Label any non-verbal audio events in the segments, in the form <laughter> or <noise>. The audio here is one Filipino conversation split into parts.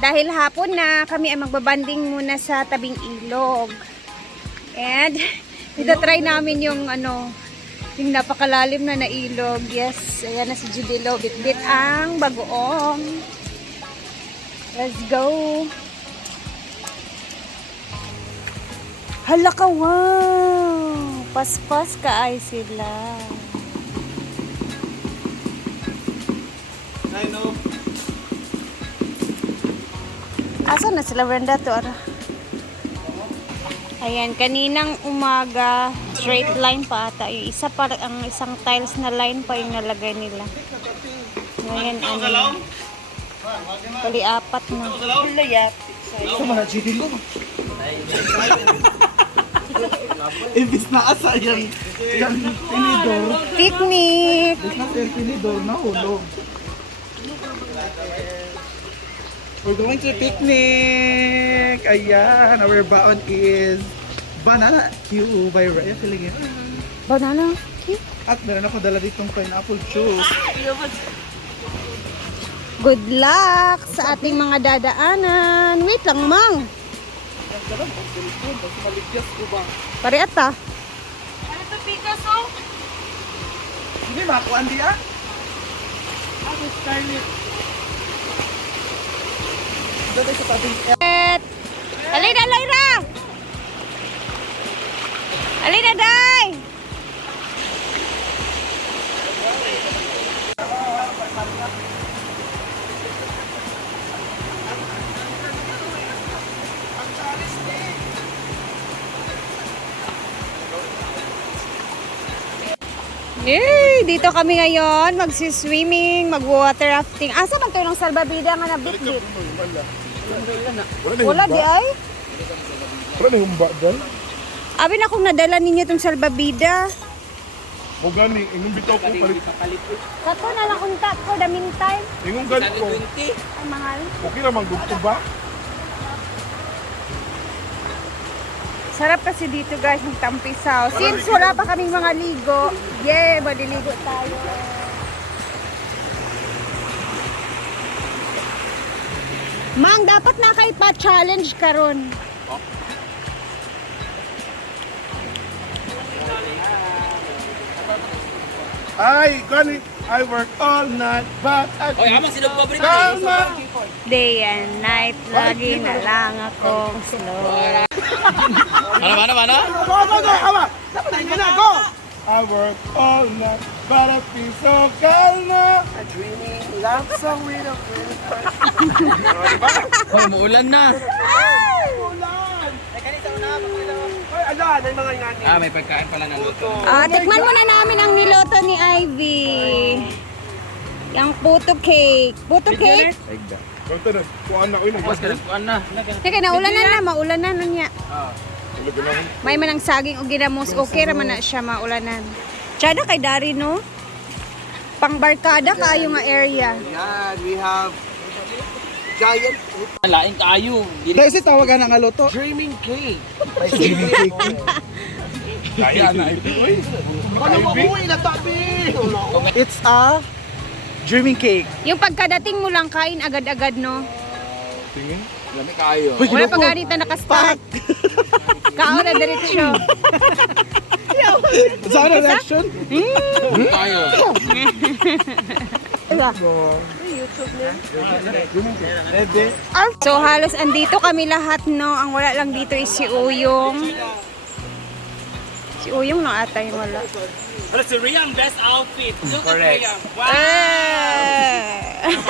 Dahil hapon na, kami ay magbabanding muna sa tabing ilog. And, <laughs> ito try namin yung ano, yung napakalalim na na ilog. Yes, ayan na si Jubilo. Bitbit ang bagoong. Let's go. Hala ka, wow! Paspas ka ay sila. I know. Asa na sila Brenda to? Ara? Ayan, kaninang umaga, straight line pa ata. Yung isa pa, ang isang tiles na line pa yung nalagay nila. Ngayon, ano, pali apat na. Ito mga cheating ko. Imbis na asa yan, yan tinidor. Picnic! Imbis na tinidor na hulog. We're going to picnic! Ayan, our baon is Banana Q by Raya Filingin. Banana? Okay. At meron ako dala ditong pineapple juice. Good luck sa ating mga dadaanan. Wait lang, Mang. Maligyas ko ba? Pare ata. Hindi, makuan di ah. Ako, Scarlett. Dito sa tabing Et! Alina, Lyra! Alina, Day! Yay! Dito kami ngayon, magsiswimming, mag-water rafting. Asa man kayo ng salbabida nga nabitbit? Wala di ay? Wala na yung badal. Abi na kung nadala ninyo itong salbabida. O gani, ingong bitaw ko palit. Kato na lang unta ko, the meantime. Ingong gani ko. Ay, mahal. Okay naman gusto ba? Sarap kasi dito guys, yung tampisaw. Since wala pa kaming mga ligo, yeah, maliligo tayo. Mang, dapat na kayo pa-challenge karon. Ay, gani, I work all night, but I Oy, ama sila paborito. Kalma! Day and night, lagi na lang akong slow. Ano, ano, ano? Go, go, go, ama! Dapat na go! I work all night, but I feel so calma. A dreaming love song with a Oy, muulan na. Ay, ala, na yung mga ingani. Ah, may pagkain pala na luto. Ah, tikman muna namin ang niloto ni Ivy. Yung puto cake. Puto cake? Kung tanong, kuhaan na ko yun. Boss, kalagpuan na. Teka, naulanan na, maulanan na niya. Na. May manang saging o ginamos, okay raman na siya maulanan. Tsada kay Dari, no? Pangbarkada kaayo nga area. Yan, we have giant Laing kayo. Dahil si tawagan ng aloto. Dreaming cake. Dreaming cake. Kaya na, ito. Ano mo mo inatabi? It's a dreaming cake. Yung pagkadating mo lang kain agad-agad, no? tingin. Lami kayo. Wala pa ganito nakastart. Kao na diretsyo. <laughs> Saan ang reaction? Kayo. Ede. So halos andito kami lahat, no? Ang wala lang dito is si Uyong. Si Uyong na ata yung wala. Ano si Rian, best outfit. Look Correct. at Rian. Eh. <laughs>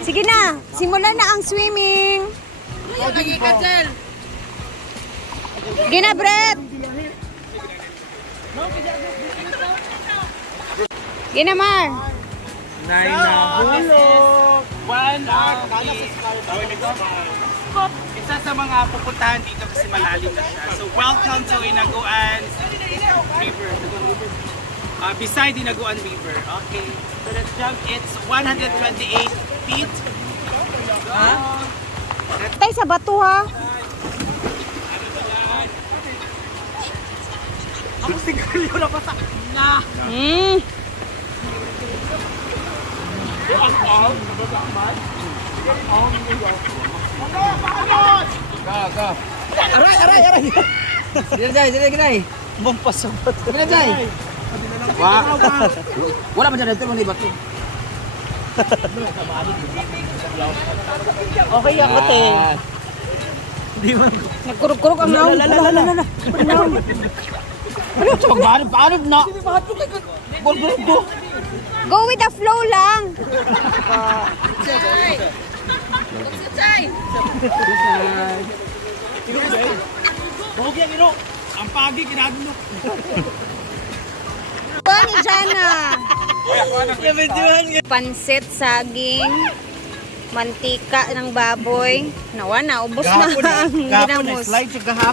Sige na, simulan na ang swimming. Sige na, Brett. Sige na, Mar. Nay na hulog. One the... Isa sa mga pupuntahan dito kasi malalim na siya. So welcome to Inaguan River. Uh, beside Inaguan River. Okay. So let's jump. It's 128 feet. Tay sa bato, ha? Ako siguro na pa sa... Na! Hmm. Aray, aray, aray. Sige na, Jai. Sige na, Jai. Mampasabot. Sige na, Jai. Wah. Wala man dyan. Ito mo libat. Okay yan, ate. Nagkurog-kurog ang naong. Ano? Sa pagbanod, paano na? Go with the flow lang. Huwag yan, ino. Ang pagi, ginagano. Pa ni Jana. Pansit, saging, mantika ng baboy. Nawa na, ubos <laughs> na ang ginamos. slide sa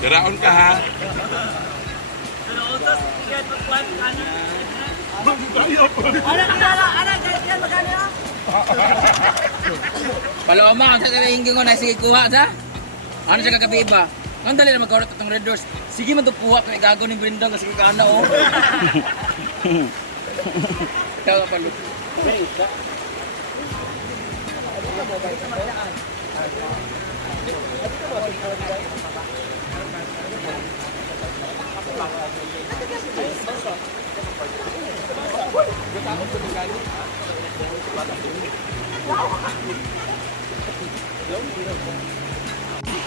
Daraon ka ha. Paloma, ang sasabihin ko na sige kuha sa. Ano siya kagabi ba? Ang dali na magkaroon itong red doors. Sige man ito kuha kung igago ni Brindong kasi kagana oh. <laughs> Ikaw ka palo. <laughs>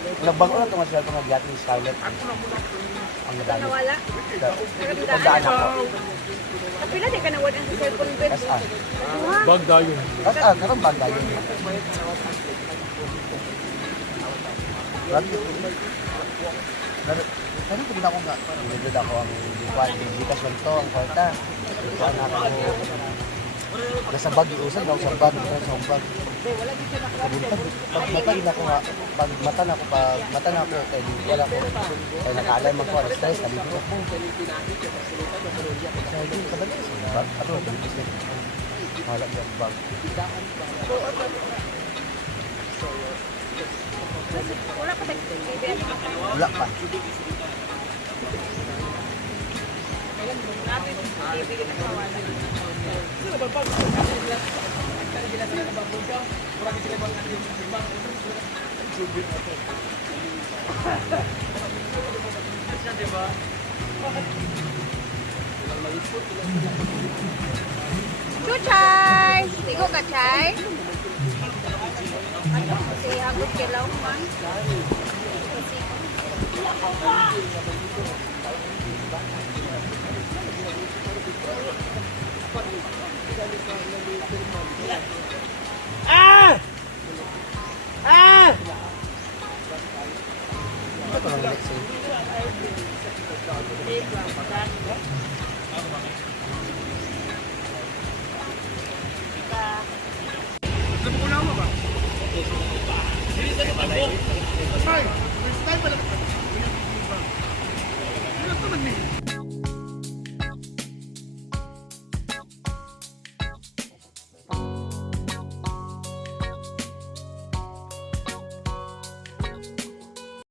Nagbang ulat itong cellphone na diyatin ni Scarlett. Ang nadami. Nawala. Ako. Kapila di ka nawala ang cellphone bed. Kas ah. Bag dayon. Kas ah. Karang yun. Grabe. Pero, pag ako nga, nilagod ako ang buwan, bigas lang to, ang kwarta. Buwan ako. Nasa bag, iusan daw sa bag, sa bag. Pag, mata din ako nga, pag mata na ako, pag mata na ako, kaya di wala ko, kaya nakaalay mo ko, ang stress, nalito ako. Kaya di, kabalik sa bag, ato, bilis na. Hala niya ang bag. Wala pa tayo. Wala pa. Chuchay! Tigo ka, Chay? Ano? Si Hagot Kilaw man. Ito First time pala. Ano ito nag-meet?